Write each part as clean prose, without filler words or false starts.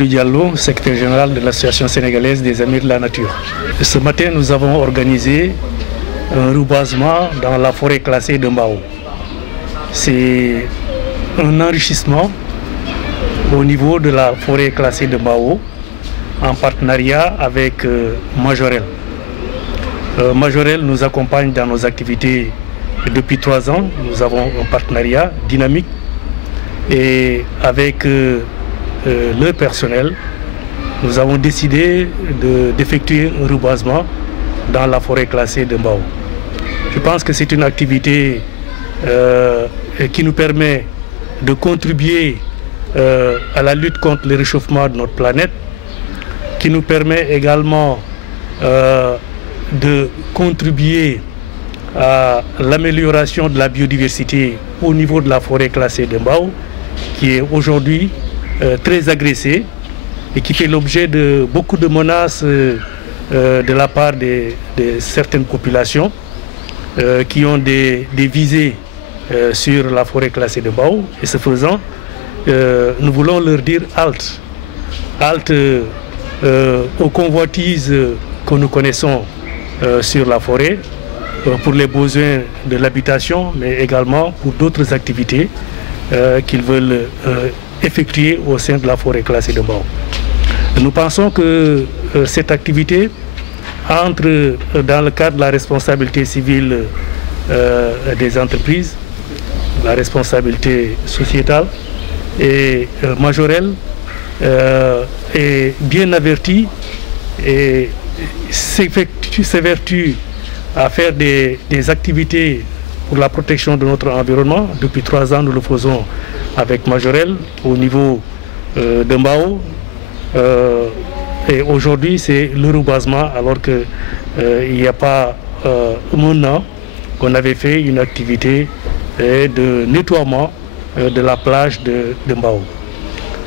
Mamadou Diallo, secrétaire général de l'Association sénégalaise des Amis de la Nature. Ce matin, nous avons organisé un reboisement dans la forêt classée de Mbao. C'est un enrichissement au niveau de la forêt classée de Mbao en partenariat avec Majorel. Majorel nous accompagne dans nos activités depuis 3 ans. Nous avons un partenariat dynamique et avec leur personnel, nous avons décidé d'effectuer un reboisement dans la forêt classée de Mbao. Je pense que c'est une activité qui nous permet de contribuer à la lutte contre le réchauffement de notre planète, qui nous permet également de contribuer à l'amélioration de la biodiversité au niveau de la forêt classée de Mbao, qui est aujourd'hui très agressée et qui fait l'objet de beaucoup de menaces de la part de certaines populations qui ont des visées sur la forêt classée de Mbao. Et ce faisant, nous voulons leur dire halte. Halte aux convoitises que nous connaissons sur la forêt pour les besoins de l'habitation, mais également pour d'autres activités qu'ils veulent effectuer au sein de la forêt classée de Mbao. Nous pensons que cette activité entre dans le cadre de la responsabilité civile des entreprises, la responsabilité sociétale, et Majorel est bien averti et s'évertue à faire des activités pour la protection de notre environnement. Depuis 3 ans, nous le faisons avec Majorel au niveau de Mbao. Et aujourd'hui, c'est le reboisement, alors qu'il n'y a pas un an qu'on avait fait une activité de nettoiement de la plage de Mbao.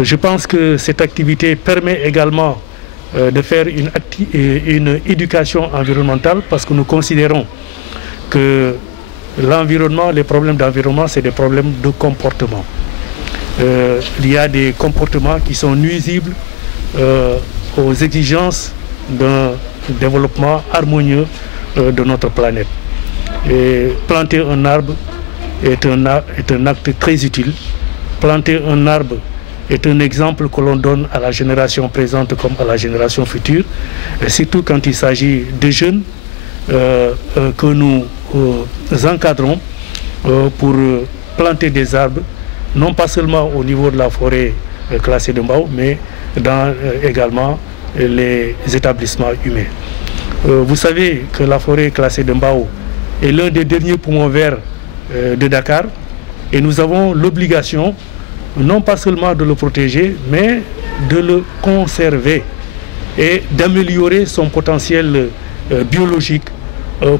Je pense que cette activité permet également de faire une éducation environnementale, parce que nous considérons que l'environnement, les problèmes d'environnement, c'est des problèmes de comportement. Il y a des comportements qui sont nuisibles aux exigences d'un développement harmonieux de notre planète. Et planter un arbre est un acte très utile. Planter un arbre est un exemple que l'on donne à la génération présente comme à la génération future, et surtout quand il s'agit de jeunes que nous encadrons pour planter des arbres, non pas seulement au niveau de la forêt classée de Mbao, mais dans également les établissements humains. Vous savez que la forêt classée de Mbao est l'un des derniers poumons verts de Dakar, et nous avons l'obligation non pas seulement de le protéger, mais de le conserver et d'améliorer son potentiel biologique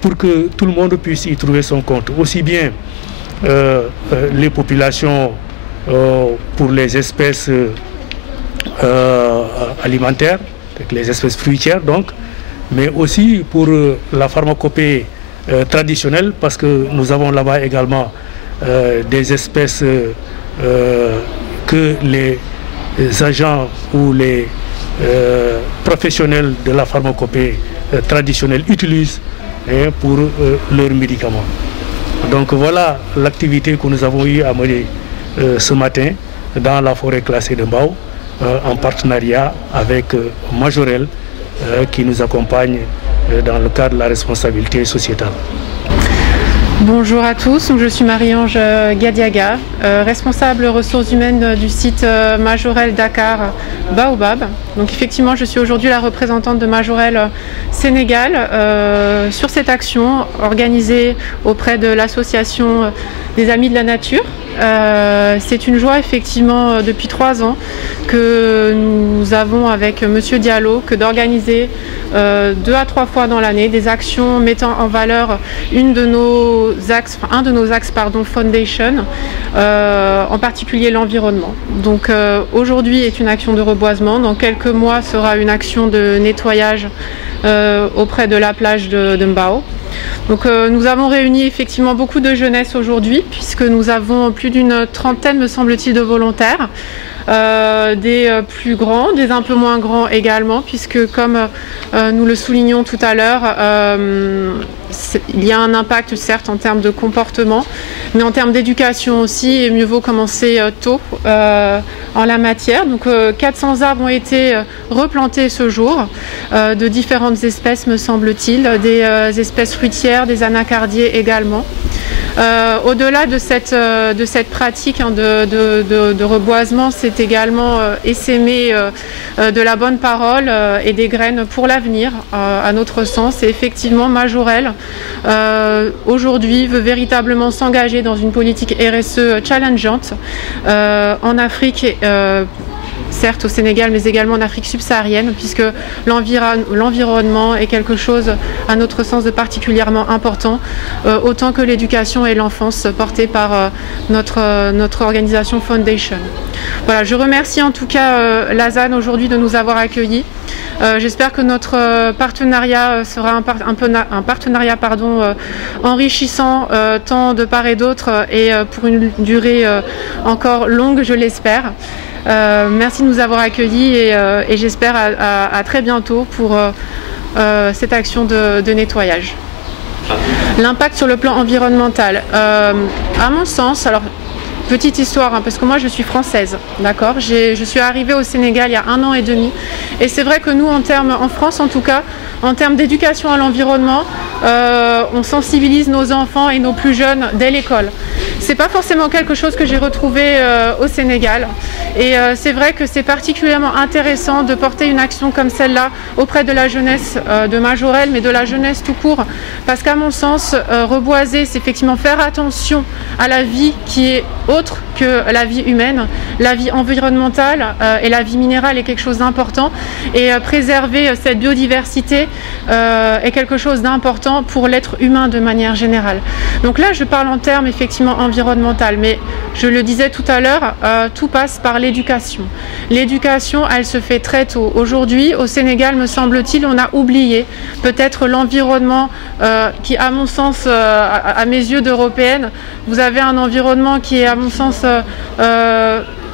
pour que tout le monde puisse y trouver son compte. Aussi bien les populations pour les espèces alimentaires, les espèces fruitières donc, mais aussi pour la pharmacopée traditionnelle, parce que nous avons là-bas également des espèces que les agents ou les professionnels de la pharmacopée traditionnelle utilisent pour leurs médicaments. Donc voilà l'activité que nous avons eu à mener ce matin dans la forêt classée de Mbao, en partenariat avec Majorel qui nous accompagne dans le cadre de la responsabilité sociétale. Bonjour à tous, je suis Marie-Ange Gadiaga, responsable ressources humaines du site Majorel Dakar Baobab. Donc effectivement, je suis aujourd'hui la représentante de Majorel Sénégal sur cette action organisée auprès de l'association des Amis de la Nature. C'est une joie effectivement depuis 3 ans que nous avons avec Monsieur Diallo que d'organiser 2 à 3 fois dans l'année des actions mettant en valeur un de nos axes Foundation, en particulier l'environnement. Donc aujourd'hui est une action de reboisement, dans quelques mois sera une action de nettoyage auprès de la plage de Mbao. Donc nous avons réuni effectivement beaucoup de jeunesse aujourd'hui, puisque nous avons plus d'une trentaine, me semble-t-il, de volontaires. des plus grands, des un peu moins grands également, puisque comme nous le soulignons tout à l'heure, il y a un impact certes en termes de comportement, mais en termes d'éducation aussi, et mieux vaut commencer tôt en la matière. Donc 400 arbres ont été replantés ce jour, de différentes espèces me semble-t-il, des espèces fruitières, des anacardiers également. Au-delà de cette pratique de reboisement, c'est également essaimer de la bonne parole et des graines pour l'avenir, à notre sens. Et effectivement, Majorelle, aujourd'hui, veut véritablement s'engager dans une politique RSE challengeante en Afrique, certes au Sénégal, mais également en Afrique subsaharienne, puisque l'environnement est quelque chose, à notre sens, de particulièrement important, autant que l'éducation et l'enfance portée par notre organisation Foundation. Voilà, je remercie en tout cas Lausanne aujourd'hui de nous avoir accueillis. J'espère que notre partenariat sera un partenariat enrichissant tant de part et d'autre et pour une durée encore longue, je l'espère. Merci de nous avoir accueillis et j'espère à très bientôt pour cette action de nettoyage. L'impact sur le plan environnemental, à mon sens, alors petite histoire, hein, parce que moi je suis française, d'accord. Je suis arrivée au Sénégal il y a 1 an et demi, et c'est vrai que nous, en France en tout cas, en termes d'éducation à l'environnement, on sensibilise nos enfants et nos plus jeunes dès l'école. C'est pas forcément quelque chose que j'ai retrouvé au Sénégal, et c'est vrai que c'est particulièrement intéressant de porter une action comme celle-là auprès de la jeunesse de Majorelle, mais de la jeunesse tout court, parce qu'à mon sens, reboiser, c'est effectivement faire attention à la vie qui est autre que la vie humaine, la vie environnementale et la vie minérale est quelque chose d'important, et préserver cette biodiversité est quelque chose d'important pour l'être humain de manière générale. Donc là, je parle en termes effectivement environnemental, mais je le disais tout à l'heure, tout passe par l'éducation. L'éducation, elle se fait très tôt. Aujourd'hui, au Sénégal, me semble-t-il, on a oublié peut-être l'environnement qui, à mon sens, à mes yeux d'européenne, vous avez un environnement qui est, à mon sens,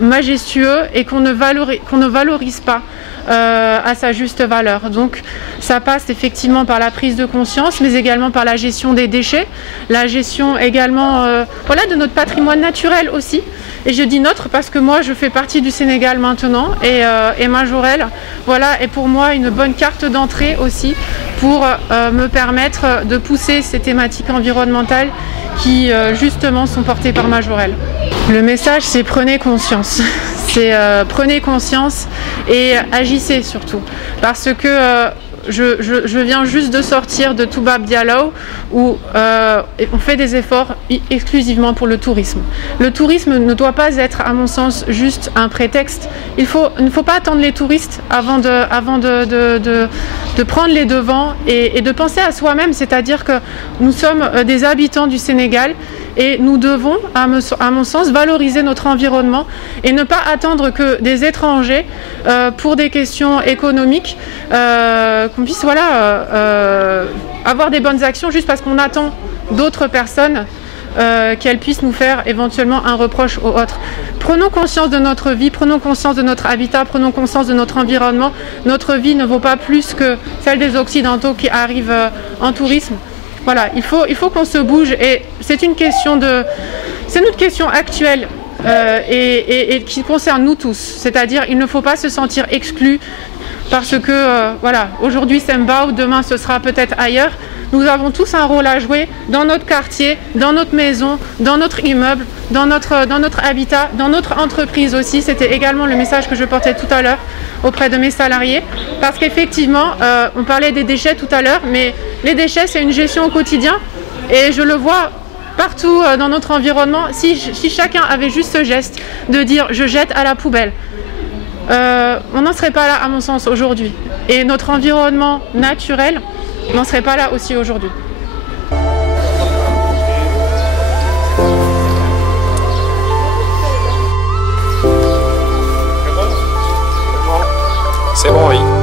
majestueux et qu'on ne valorise pas à sa juste valeur. Donc ça passe effectivement par la prise de conscience, mais également par la gestion des déchets, la gestion également de notre patrimoine naturel aussi. Et je dis notre parce que moi je fais partie du Sénégal maintenant, et Majorelle, voilà, est pour moi une bonne carte d'entrée aussi pour me permettre de pousser ces thématiques environnementales qui justement sont portées par Majorelle. Le message, c'est prenez conscience. C'est prenez conscience et agissez surtout, parce que je viens juste de sortir de Toubab Dialaw où on fait des efforts exclusivement pour le tourisme. Le tourisme ne doit pas être, à mon sens, juste un prétexte. Il ne faut pas attendre les touristes avant de prendre les devants et de penser à soi-même, c'est-à-dire que nous sommes des habitants du Sénégal et nous devons, à mon sens, valoriser notre environnement et ne pas attendre que des étrangers, pour des questions économiques, qu'on puisse avoir des bonnes actions juste parce qu'on attend d'autres personnes qu'elles puissent nous faire éventuellement un reproche ou autre. Prenons conscience de notre vie, prenons conscience de notre habitat, prenons conscience de notre environnement. Notre vie ne vaut pas plus que celle des Occidentaux qui arrivent en tourisme. Voilà, il faut qu'on se bouge, et c'est une question c'est notre question actuelle et qui concerne nous tous. C'est-à-dire, il ne faut pas se sentir exclu parce que aujourd'hui c'est Mbao, demain ce sera peut-être ailleurs. Nous avons tous un rôle à jouer dans notre quartier, dans notre maison, dans notre immeuble, dans notre habitat, dans notre entreprise aussi. C'était également le message que je portais tout à l'heure auprès de mes salariés, parce qu'effectivement, on parlait des déchets tout à l'heure, mais les déchets, c'est une gestion au quotidien, et je le vois partout dans notre environnement. Si chacun avait juste ce geste de dire « je jette à la poubelle », on n'en serait pas là, à mon sens, aujourd'hui. Et notre environnement naturel n'en serait pas là aussi aujourd'hui. C'est bon, oui.